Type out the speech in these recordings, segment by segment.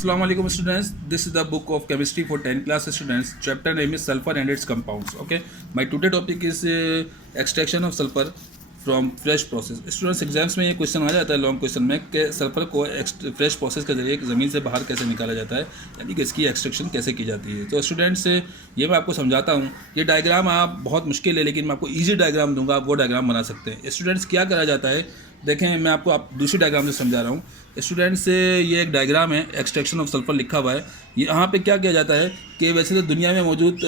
Assalamu alaikum students, this is the book of chemistry for 10th class students. Chapter name is sulfur and its compounds. Okay, my today topic is extraction of sulfur from fresh process. Students exams में ये question आ जाता है long question में कि sulphur को fresh process के जरिए ज़मीन से बाहर कैसे निकाला जाता है, यानी कि इसकी एक्सट्रैक्शन कैसे की जाती है। तो स्टूडेंट्स ये मैं आपको समझाता हूँ। ये डायग्राम आप बहुत मुश्किल है, लेकिन मैं आपको ईजी डायग्राम दूंगा, आप वो डायग्राम बना सकते हैं। स्टूडेंट्स क्या करा जाता है, देखें मैं आपको दूसरी डायग्राम से समझा रहा हूँ। स्टूडेंट्स ये एक डायग्राम है, एक्सट्रैक्शन ऑफ सल्फर लिखा हुआ है। यहाँ पे क्या किया जाता है कि वैसे तो दुनिया में मौजूद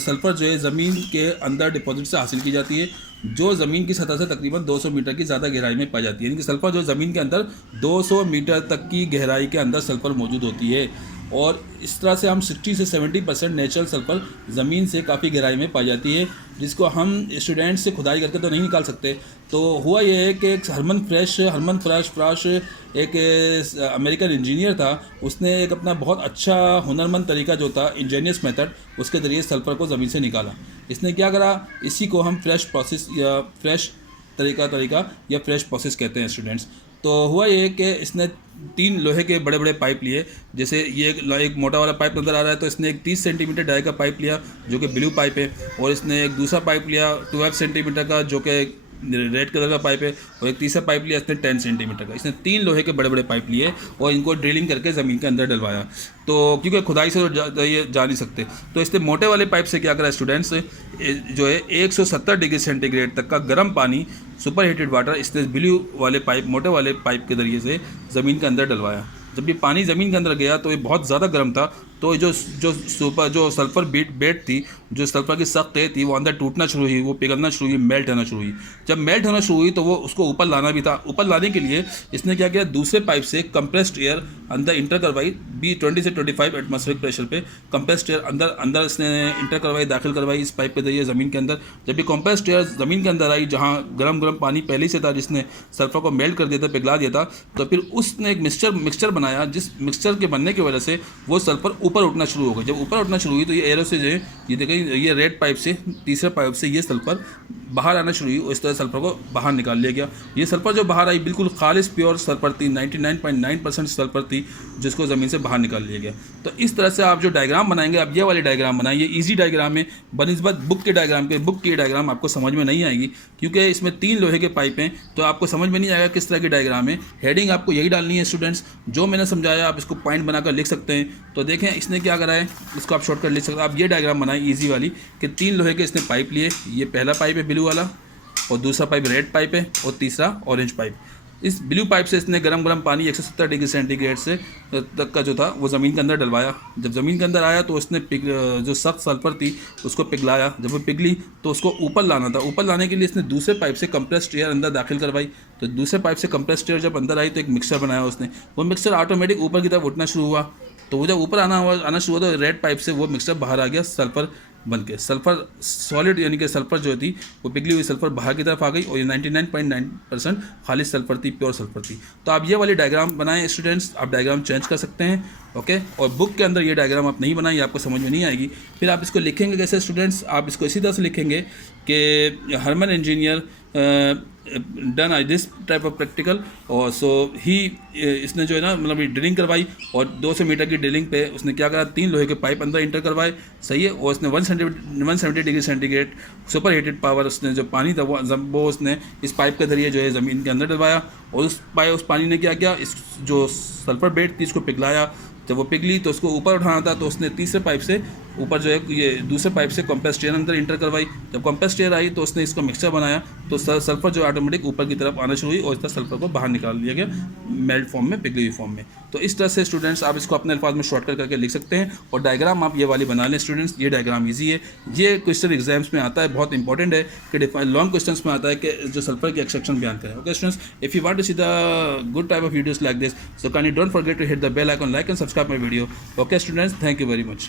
सल्फर जो है ज़मीन के अंदर डिपॉजिट से हासिल की जाती है, जो ज़मीन की सतह से तकरीबन 200 मीटर की ज़्यादा गहराई में पाई जाती है। यानी कि सल्फर जो ज़मीन के अंदर 200 मीटर तक की गहराई के अंदर सल्फर मौजूद होती है। और इस तरह से हम 60 से 70% नेचुरल सल्फर ज़मीन से काफ़ी गहराई में पाई जाती है, जिसको हम स्टूडेंट से खुदाई करके तो नहीं निकाल सकते। तो हुआ ये है कि एक हरमन फ्राश एक अमेरिकन इंजीनियर था, उसने एक अपना बहुत अच्छा हुनरमंद तरीका जो था, इंजीनियस मेथड, उसके ज़रिए सल्फर को ज़मीन से निकाला। इसने क्या करा, इसी को हम फ्रेश प्रोसेस या फ्रेश तरीका या फ्रेश प्रोसेस कहते हैं स्टूडेंट्स। तो हुआ ये कि इसने 3 लोहे के बड़े बड़े पाइप लिए। जैसे ये एक मोटा वाला पाइप नज़र आ रहा है, तो इसने एक 30 सेंटीमीटर डाई का पाइप लिया जो कि ब्लू पाइप है, और इसने एक दूसरा पाइप लिया 12 सेंटीमीटर का जो कि रेड कलर का पाइप है, और एक तीसरा पाइप लिया इसने 10 सेंटीमीटर का। इसने 3 लोहे के बड़े बड़े पाइप लिए और इनको ड्रिलिंग करके ज़मीन के अंदर डलवाया। तो क्योंकि खुदाई से ये जा नहीं सकते, तो इसने मोटे वाले पाइप से क्या करा स्टूडेंट्स, जो है 170 डिग्री सेंटीग्रेड तक का गर्म पानी, सुपर हीटेड वाटर, इसने ब्लू वाले पाइप, मोटे वाले पाइप के ज़रिए से ज़मीन के अंदर डलवाया। जब ये पानी ज़मीन के अंदर गया तो ये बहुत ज़्यादा गर्म था, तो जो सल्फ़र बेड थी, जो सल्फ़र की सख्त थी, वो अंदर टूटना शुरू हुई, वो पिघलना शुरू हुई, मेल्ट होना शुरू हुई। जब मेल्ट होना शुरू हुई तो वो उसको ऊपर लाना भी था। ऊपर लाने के लिए इसने क्या किया, दूसरे पाइप से कंप्रेस्ड एयर अंदर इंटर करवाई, 20 से 25 एटमॉस्फेरिक प्रेशर पे कंप्रेस्ड एयर अंदर इसने इंटर करवाई, दाखिल करवाई इस पाइप के जरिए ज़मीन के अंदर। जब ये कंप्रेस्ड एयर ज़मीन के अंदर आई, जहाँ गर्म पानी पहले से था, जिसने सल्फ़र को मेल्ट कर दिया था, पिघला दिया था, तो फिर उसने एक मिक्सचर बनाया, जिस मिक्सचर के बनने की वजह से वो सल्फ़र ऊपर उठना शुरू हो गई। जब ऊपर उठना शुरू हुई तो ये एरो से जो है, ये देखें, ये रेड पाइप से, तीसरे पाइप से ये सल्फ़र बाहर आना शुरू हुई, और इस तरह सल्फ़र को बाहर निकाल लिया गया। ये सल्फ़र जो बाहर आई बिल्कुल खालिस प्योर सल्फ़र थी, 99.9% सल्फ़र थी, जिसको ज़मीन से बाहर निकाल लिया गया। तो इस तरह से आप जो डायग्राम बनाएंगे, आप ये वाले डायग्राम बनाएं, ये ईजी डायग्राम है बनिस्बत बुक के डायग्राम के। बुक की डायग्राम आपको समझ में नहीं आएगी, क्योंकि इसमें 3 लोहे के पाइप हैं, तो आपको समझ में नहीं आएगा किस तरह की डायग्राम है। हेडिंग आपको यही डालनी है स्टूडेंट्स, जो मैंने समझाया आप इसको पॉइंट बनाकर लिख सकते हैं। तो देखें इसने क्या करा है, इसको आप शॉर्टकट लिख सकते हैं। आप ये डायग्राम बनाएं ईजी वाली कि 3 लोहे के इसने पाइप लिए, ये पहला पाइप है ब्लू वाला, और दूसरा पाइप रेड पाइप है, और तीसरा ऑरेंज पाइप। इस ब्लू पाइप से इसने गरम पानी 170 डिग्री सेंटीग्रेड से तक का जो था वो ज़मीन के अंदर डलवाया। जब ज़मीन के अंदर आया तो उसने जो सख्त सल्फ़र थी उसको पिघलाया। जब वो पिघली तो उसको ऊपर लाना था। ऊपर लाने के लिए इसने दूसरे पाइप से कंप्रेस्ड एयर अंदर दाखिल करवाई। तो दूसरे पाइप से कंप्रेस्ड एयर जब अंदर आई तो एक मिक्सचर बनाया उसने। वो मिक्सचर ऑटोमेटिक ऊपर की तरफ उठना शुरू हुआ। तो वो जब ऊपर आना शुरू हुआ तो रेड पाइप से वो मिक्सचर बाहर आ गया सल्फ़र बन के। सल्फ़र सॉलिड यानी कि सल्फ़र जो थी वो पिघली हुई सल्फ़र बाहर की तरफ आ गई, और ये 99.9% खाली सल्फ़र थी, प्योर सल्फ़र थी। तो आप ये वाली डायग्राम बनाएं स्टूडेंट्स, आप डायग्राम चेंज कर सकते हैं, ओके। और बुक के अंदर ये डायग्राम आप नहीं बनाएं, आपको समझ में नहीं आएगी। फिर आप इसको लिखेंगे कैसे स्टूडेंट्स, आप इसको इसी तरह से लिखेंगे कि हरमन engineer done I this type of practical, और सो ही, इसने जो है ना मतलब ड्रिलिंग करवाई, और 200 मीटर की ड्रिलिंग पे उसने क्या करा, 3 लोहे के पाइप अंदर इंटर करवाए, सही है। और उसने 170 degree centigrade super heated power, उसने जो पानी था वो उसने इस पाइप के जरिए जो है ज़मीन के अंदर डलवाया, और उस पानी ने क्या किया, इस जो सल्फ़र बेड थी इसको पिघलाया। जब वो पिघली तो उसको ऊपर उठाना था, तो उसने तीसरे पाइप से ऊपर जो है ये दूसरे पाइप से कंप्रेस्ड एयर अंदर इंटर करवाई। जब कंप्रेस्ड एयर आई तो उसने इसको मिक्सचर बनाया, तो सल्फ़र जो ऑटोमेटिक ऊपर की तरफ आना शुरू हुई, और इस तरह सल्फ़र को बाहर निकाल लिया गया मेल्ट फॉर्म में, पिघली हुई फॉर्म में। तो इस तरह से स्टूडेंट्स आप इसको अपने अल्फाज में शॉर्टकट करके लिख सकते हैं, और डायग्राम आप ये वाली बना लें स्टूडेंट्स। ये डायग्राम ईजी है, ये क्वेश्चन एग्जाम्स में आता है, बहुत इंपॉर्टेंट है कि लॉन्ग क्वेश्चन में आता है कि जो सल्फ़र की एक्सट्रैक्शन बयान करें। Okay students, if you want to see the good type of videos like this, so can you don't forget to hit the bell icon, like and subscribe my video. Okay students, thank you very much.